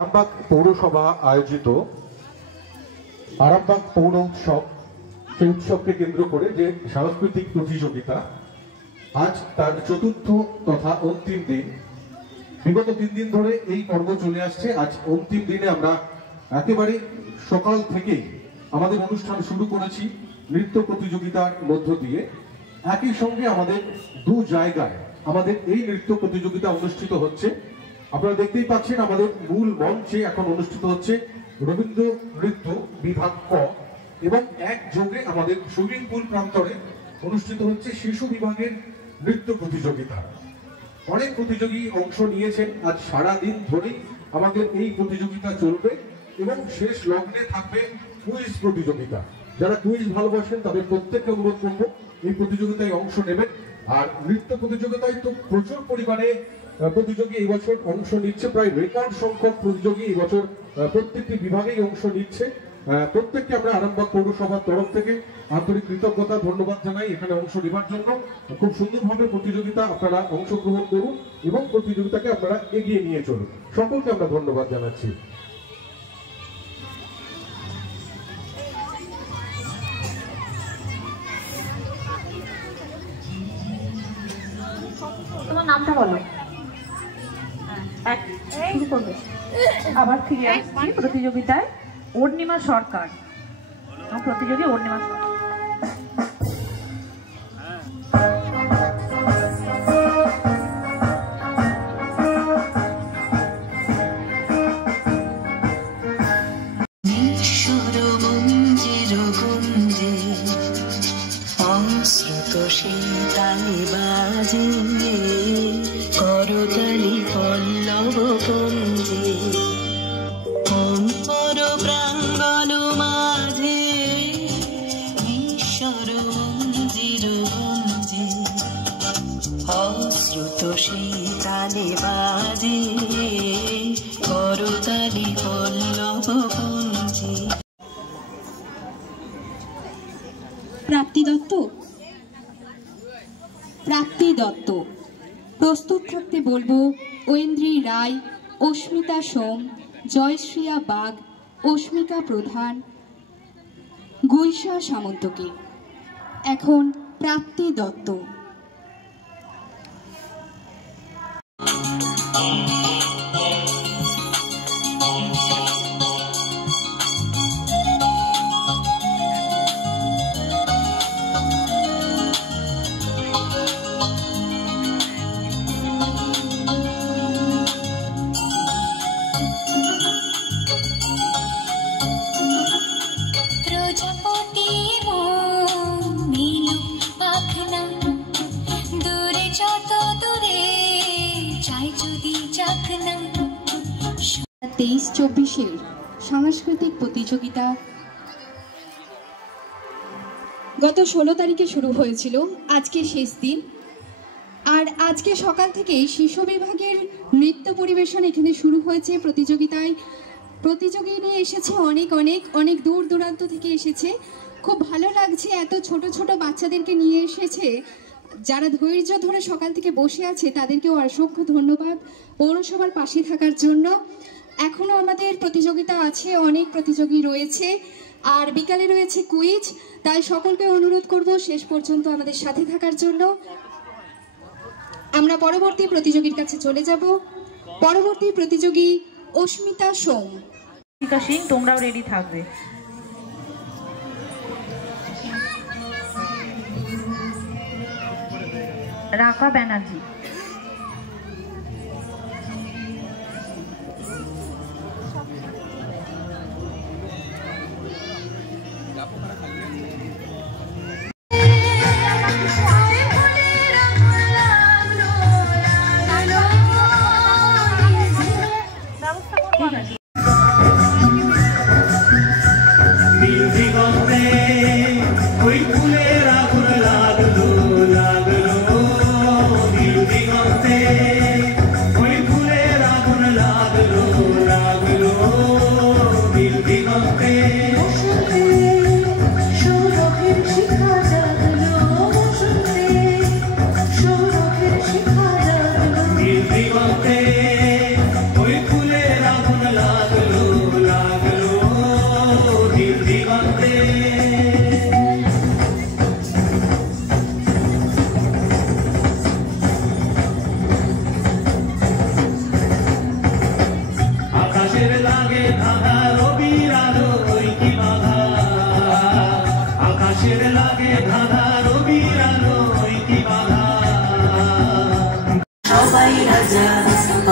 আরামবাগ পৌরসভা আয়োজিত আরামবাগ পৌর উৎসব, সেই উৎসবকে কেন্দ্র করে যে সাংস্কৃতিক প্রতিযোগিতা, আজ তার চতুর্থ তথা অন্তিম দিন। বিগত 3 দিন ধরে এই পর্ব চলে আসছে। আজ অন্তিম দিনে আমরা একেবারে সকাল থেকেই আমাদের অনুষ্ঠান শুরু করেছি নৃত্য প্রতিযোগিতার মধ্য দিয়ে। একই সঙ্গে আমাদের 2 জায়গায় আমাদের এই নৃত্য প্রতিযোগিতা অনুষ্ঠিত হচ্ছে। আপনারা দেখতেই পাচ্ছেন আমাদের মূল মঞ্চে এখন অনুষ্ঠিত হচ্ছে রবীন্দ্র নৃত্য বিভাগ ক, এবং একযোগে আমাদের সুইমিং পুল প্রান্তরে অনুষ্ঠিত হচ্ছে শিশু বিভাগের নৃত্য প্রতিযোগিতা। অনেক প্রতিযোগী অংশ নিয়েছেন। আজ সারা দিন ধরেই আমাদের এই প্রতিযোগিতা চলবে এবং শেষ লগ্নে থাকবে কুইজ প্রতিযোগিতা। যারা কুইজ ভালোবাসেন তাদের প্রত্যেককে অনুরোধ করবো এই প্রতিযোগিতায় অংশ নেবেন। আর নৃত্য প্রতিযোগিতায় তো প্রচুর পরিমাণে প্রতিযোগী এই বছর অংশ নিচ্ছে, প্রায় রেকর্ড সংখ্যক প্রতিযোগী এই বছর প্রত্যেকটি বিভাগেই অংশ নিচ্ছে। প্রত্যেককে আমরা আরামবাগ পৌরসভার তরফ থেকে আন্তরিক কৃতজ্ঞতা ধন্যবাদ জানাই এখানে অংশ নেবার জন্য। খুব সুন্দরভাবে প্রতিযোগিতা আপনারা অংশগ্রহণ করুন এবং প্রতিযোগিতাকে আপনারা এগিয়ে নিয়ে চলুন। সকলকে আমরা ধন্যবাদ জানাচ্ছি। তোমার নামটা বলো। শুরু করবে। আবার ফিরে আসছি প্রতিযোগিতায়। অর্ণিমা সরকার, প্রতিযোগী অর্ণিমা সরকার। করতালি পল্লব পঞ্জে অন্তর প্রাঙ্গণ মাঝে ঈশ্বর মন্দির গঞ্জে অশ্রুত শীতালে বাজে করতালি পল্লব পঞ্জে। প্রাপ্তি দত্ত, প্রাপ্তি দত্ত প্রস্তুত থাকতে বলবো ঐন্দ্রী রায়, অস্মিতা সোম, জয়শ্রিয়া বাগ, অস্মিকা প্রধান, গুইসা সামন্তকে। এখন প্রাপ্তি দত্ত। তেইশ 24-এর সাংস্কৃতিক প্রতিযোগিতা গত 16 তারিখে শুরু হয়েছিল, আজকে শেষ দিন। আর আজকে সকাল থেকেই শিশু বিভাগের নৃত্য পরিবেশন এখানে শুরু হয়েছে। প্রতিযোগী নিয়ে এসেছে অনেক দূর দূরান্ত থেকে এসেছে। খুব ভালো লাগছে, এত ছোট ছোট বাচ্চাদেরকে নিয়ে এসেছে। যারা ধৈর্য ধরে সকাল থেকে বসে আছে তাদেরকেও অসংখ্য ধন্যবাদ পৌরসভার পাশে থাকার জন্য। এখনো আমাদের প্রতিযোগিতা আছে, অনেক প্রতিযোগী রয়েছে, আর বিকালে রয়েছে কুইজ। তাই সকলকে অনুরোধ করব শেষ পর্যন্ত আমাদের সাথে থাকার জন্য। আমরা পরবর্তী প্রতিযোগীর কাছে চলে যাব। পরবর্তী প্রতিযোগী অস্মিতা সোম। অস্মিতা সিং, তোমরাও রেডি থাকবে। রাফা ব্যানার্জি, লাগলো লাগলো দিগন্তে আকাশের লাগে ধাঁধা রবির আলো কি বাধা আকাশের লাগে ধাঁধা রবির আলো কি বাধা সবাই রাজা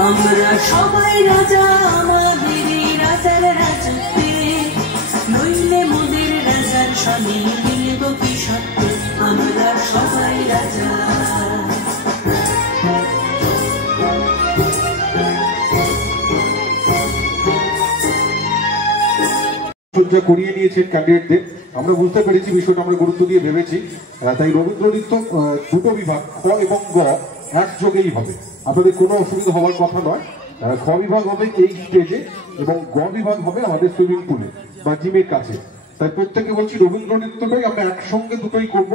আমরা সবাই রাজা আমাদেরই রাজার রাজত্বে নইলে মোদের রাজার স্বামী মিলব কি সত্য আমরা সবাই রাজা সজ্জা করিয়ে নিয়েছেন ক্যান্ডিডেটদের। আমরা বুঝতে পেরেছি বিষয়টা, আমরা গুরুত্ব দিয়ে ভেবেছি, তাই রবীন্দ্র নৃত্য দুটো বিভাগ খ এবং গ একযোগেই হবে, আপনাদের কোনো অসুবিধা হওয়ার কথা নয়। খ বিভাগ হবে এই স্টেজে এবং গ বিভাগ হবে আমাদের সুইমিং পুলে বা জিমের কাছে। তাই প্রত্যেকে বলছি রবীন্দ্র নৃত্যটাই আমরা একসঙ্গে দুটোই করব,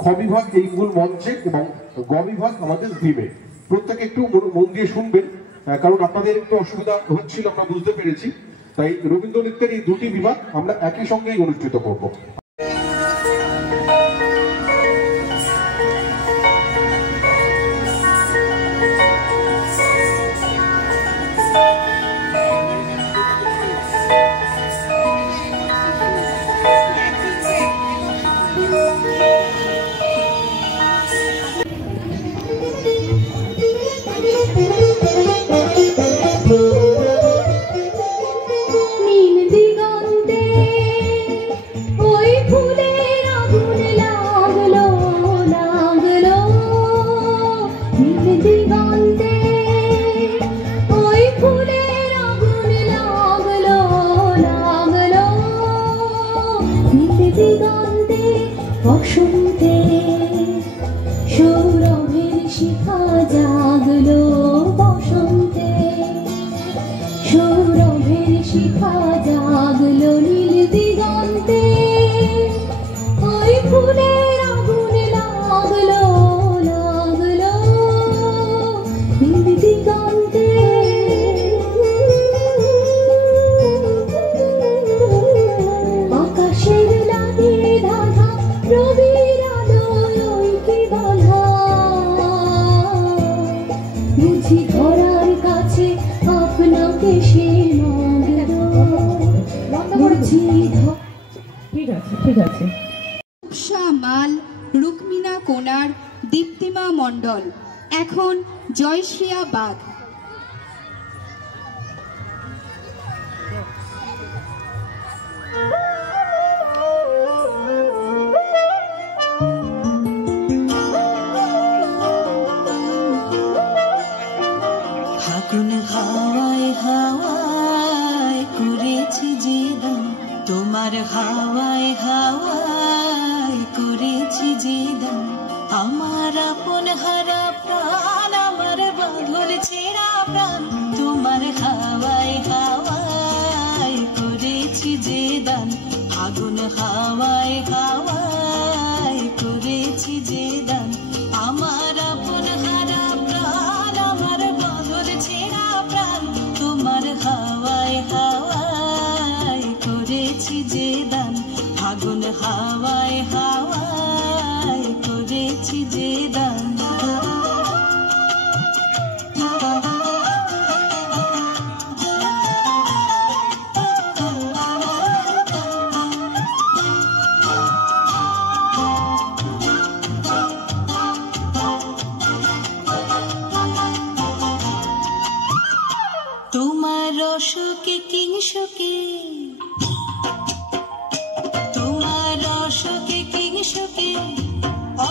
খ বিভাগ এই মূল মঞ্চে এবং গ বিভাগ আমাদের জিমে। প্রত্যেকে একটু মন দিয়ে শুনবেন, কারণ আপনাদের একটু অসুবিধা হচ্ছিল আমরা বুঝতে পেরেছি। তাই রবীন্দ্র নৃত্যের এই দুটি বিভাগ আমরা একই সঙ্গেই অনুষ্ঠিত করব। বসন্তে সৌরভের শিখা জাগলো, বসন্তে সৌরভের শিখা জাগলো, নীল দিগন্তে ওই ফুলের আগুন লাগলো লাগলো, নীল দিগন্তে আকাশের লাগে ধাঁধা রবির আলোয় কি বাধা, বুঝি ধরার কাছে আপনাকে সে ঠিক আছে ঠিক আছে। উষা মাল, রুক্মিণা কোনার, দীপ্তিমা মণ্ডল, এখন জয়শ্রিয়া বাগ। ফাগুন হাওয়ায় হাওয়ায় করেছি যে দান, তোমার হাওয়ায় হাওয়ায় করেছি যে দান, আমার আপন হারা প্রাণ, আমার বাঁধর ছেঁড়া প্রাণ, তোমার হাওয়ায় হাওয়ায় করেছি যে দান, ফাগুন হাওয়ায় হাওয়ায় করেছি যে দান, আমার আপন হারা প্রাণ, আমার বাঁধর ছেঁড়া প্রাণ, তোমার হাওয়ায় হাওয়ায় করেছি যে দান, ফাগুন হাওয়ায় হাওয়ায় করেছি যে দান। তোমার রসকে কিংসুকে, তোমার রসকে কিংসুকে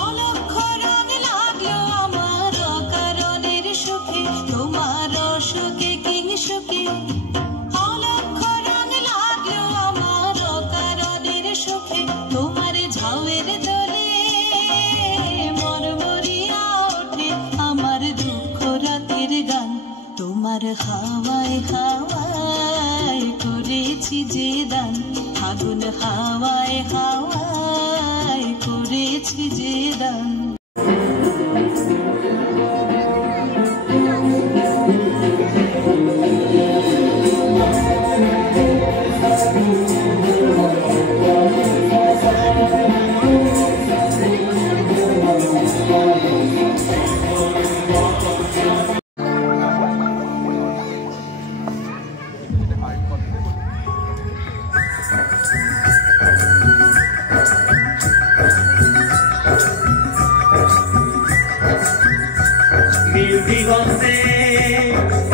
অলক্ষ রং লাগলো আমার অকারণের সুখে, তোমার রসকে কিংসুকে অলক্ষ রং লাগলো আমার অকারণের সুখে, তোমার ঝাউয়ের দোলে মরমরিয়া ওঠে আমার দুঃখ রাতের গান, তোমার হাওয়ায় হাওয়ায় করেছি যে দান, ফাগুন হাওয়ায় হাওয়ায় করেছি যে দান। নীল দিগন্তে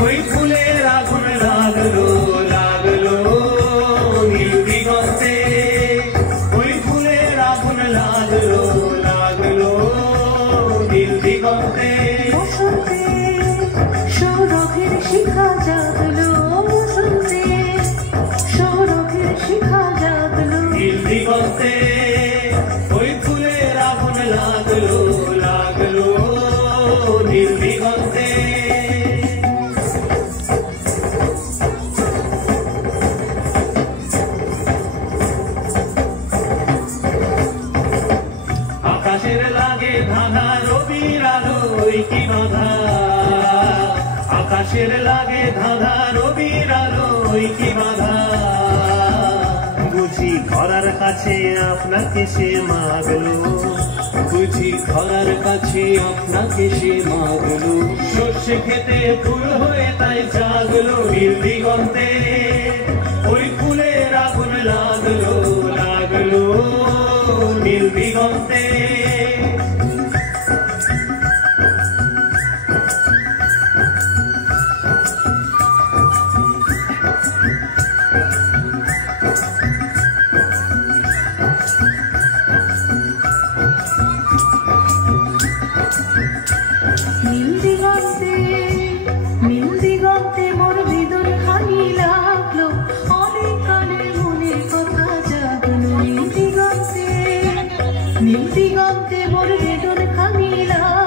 ওই ফুলের আগুন লাগলো লাগলো, নীল দিগন্তে ওই ফুলের আগুন লাগলো লাগলো, নীল দিগন্তে বসন্তে সৌরভের শিখা জাগলো, বসন্তে সৌরভের শিখা জাগলো, নীল দিগন্তে ওই ফুলের আগুন লাগলো লাগলো, নীল দিগন্তে আকাশের লাগে ধাঁধা রবির আলোয় কি বাঁধা, আকাশের লাগে ধাঁধা রবির আলোয় কি বাঁধা, বুঝি ধরার কাছে আপনাকে সে মাগলো, বুঝি ধরার কাছে আপনাকে সে মাগলো, সর্ষে খেতে ফুল হয়ে তাই জাগলো, নীল দিগন্তে ওই ফুলের আগুন লাগলো লাগলো, নীল দিগন্তে নীল দিগন্তে নীল দিগন্তে মোর বেদন খানি লাগলো, অনেক কালে মনের কথা জাগলো, নীল দিগন্তে মোর বেদন খানি লাগলো।